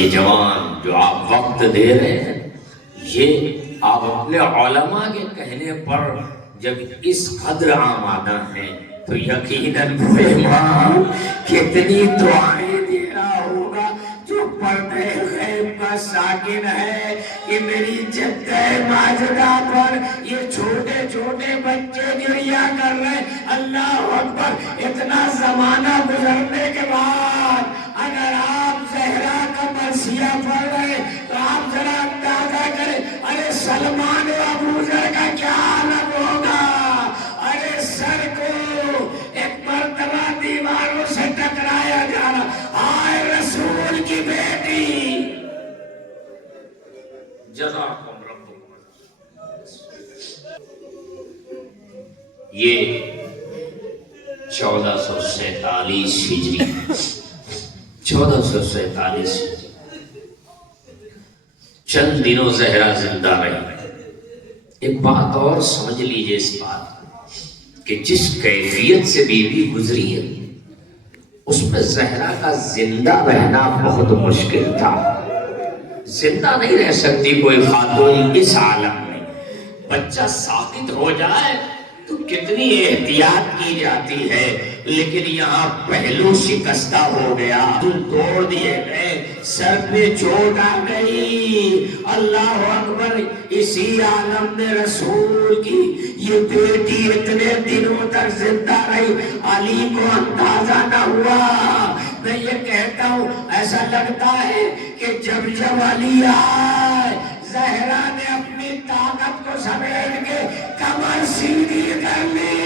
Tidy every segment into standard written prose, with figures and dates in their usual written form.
ये जवान जो आप वक्त दे रहे हैं, ये आप अपने उलमा के कहने पर जब इस कदर आमादा है तो यकीनन वो इमाम कितनी दुआएं दे रहा होगा जो पर्दे गैब का साकिन है कि मेरी जद्दे माजदा पर ये छोटे छोटे बच्चे गिरिया कर रहे। अल्लाह अकबर। इतना जमाना गुजरने के बाद अगर आप जहरा का मरसिया पढ़ रहे तो आप जरा अंदाजा करें, अरे सलमान अबूजर का क्या हालत होगा। अरे सर को एक मर्तबा दीवारों से टकराया जा रहा। आए रसूल की बेटी जज़ाकुम रब्बुकुम। ये 1447 हिजरी 1447 चंद दिनों जहरा जिंदा रही। एक बात और समझ लीजिए इस बात कि जिस कैफियत से बीवी गुजरी है उसमें जहरा का जिंदा रहना बहुत मुश्किल था। जिंदा नहीं रह सकती कोई खातून इस आलम में। बच्चा साकित हो जाए तो कितनी एहतियात की जाती है, लेकिन यहाँ पहलू शिकस्ता हो गया, तोड़ दिए गए, सर पे चोट आ गई। अल्लाह अकबर। इसी आलम में रसूल की ये बेटी इतने दिनों तक जिंदा रही, अली को अंदाजा न हुआ। मैं ये कहता हूँ ऐसा लगता है कि जब जब अली आए जहरा ने अपनी ताकत को समेट के कमर सीधी कर ली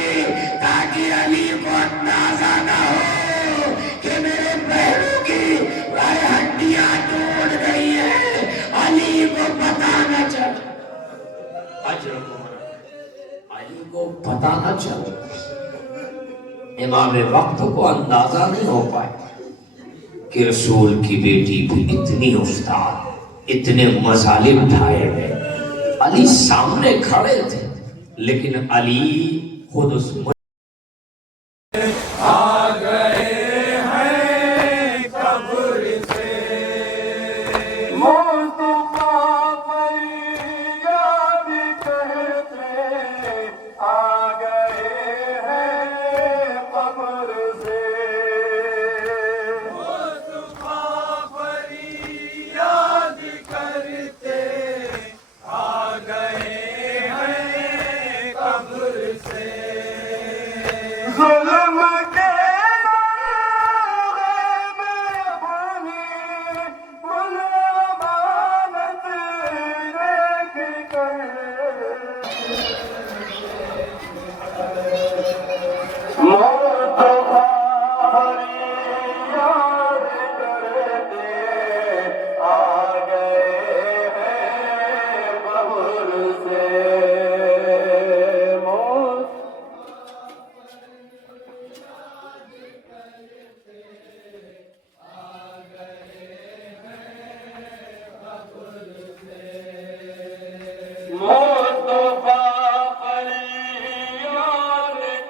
ताकि अली को अंदाजा न हो कि मेरे पैरों की हड्डियां टूट गई है। अली को पता न चल, अली को पता न चल, इमाम वक्त को अंदाजा नहीं हो पाए कि रसूल की बेटी भी इतनी उस्ताद, इतने मजालिम उठाए गए। अली सामने खड़े थे लेकिन अली खुद उस आ गए हैं कब्र से। मुस्तफा फरियाद करते आ गए हैं कब्र से। मुस्तफा फरियाद करते आ गए हैं कब्र से। जुल्म के नाग़े में अपनी मुलामानत देख कर मुस्तफा फरियाद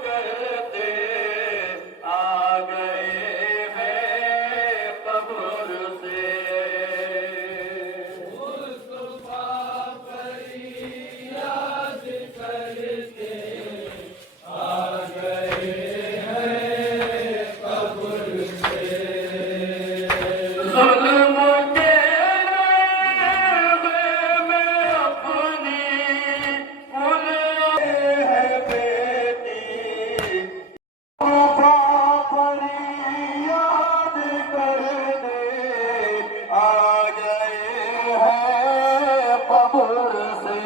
करते आ गए हैं कब्र से। मुस्तफा फरियाद करते आ गए हैं कब्र से। मुस्तफा फरियाद करते आ गए हैं कब्र से।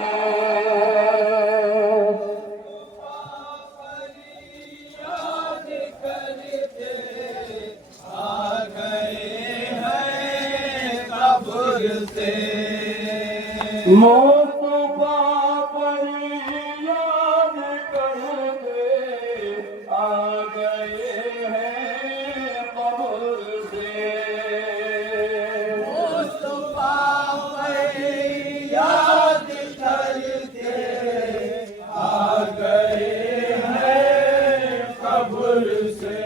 जुल्म के मुस्तफा फरियाद करते आ गए हैं कब्र से। मुस्तफा फरियाद करते आ गए हैं कब्र से।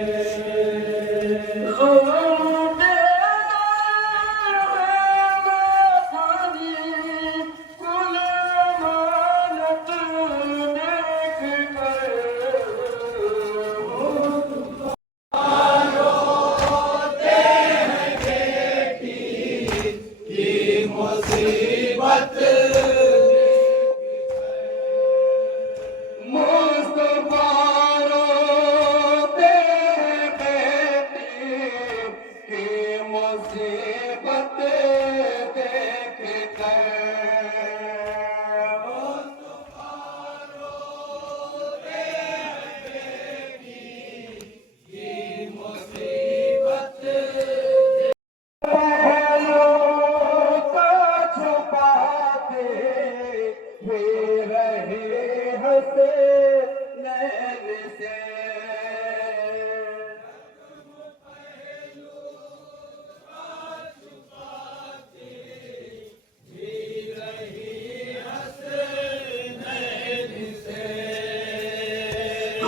मुसीबत देख कर पहलू को छुपाते हुए रहे हंसे नैन से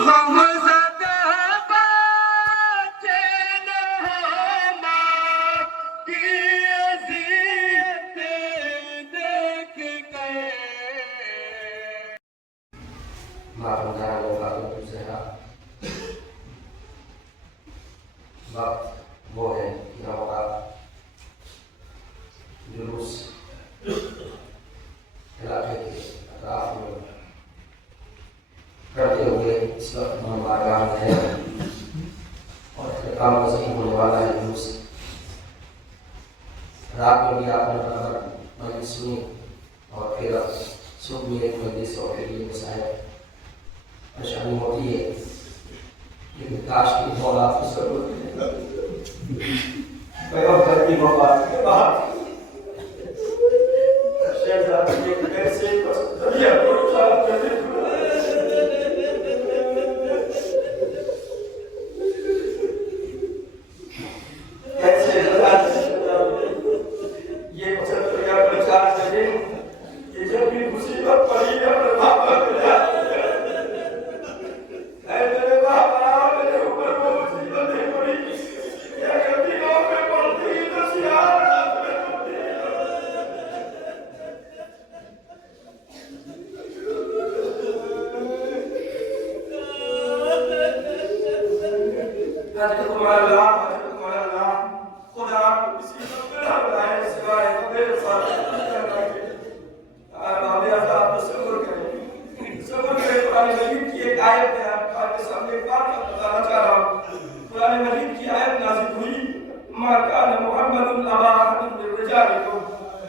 हम ज़दा बचे न हो माँ की अज़ियतें देख कर। Maafkan luka sehat. Bab boleh melakukan jurus elak atau kerja boleh sebab mengamalkan और काम को सही होने वाला है जूस रात में भी आपने बराबर मजलिस सुनी और फिर सुबह में एक मजलिस और फिर ये मसाइल परेशानी होती है लेकिन काश की मौला की जरूरत है पैगंबर की वफात के बाद शहजादी एक ऐसे दरिया को चाल करने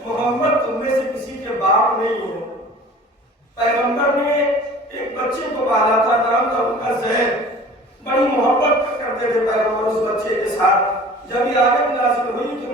मोहम्मद तुम में से किसी के बाप नहीं हो। पैगंबर ने एक बच्चे को पाला था, नाम था उनका ज़ैद। बड़ी मोहब्बत करते थे पैगंबर उस बच्चे के साथ। जब ये आयत नाज़िल हुई कि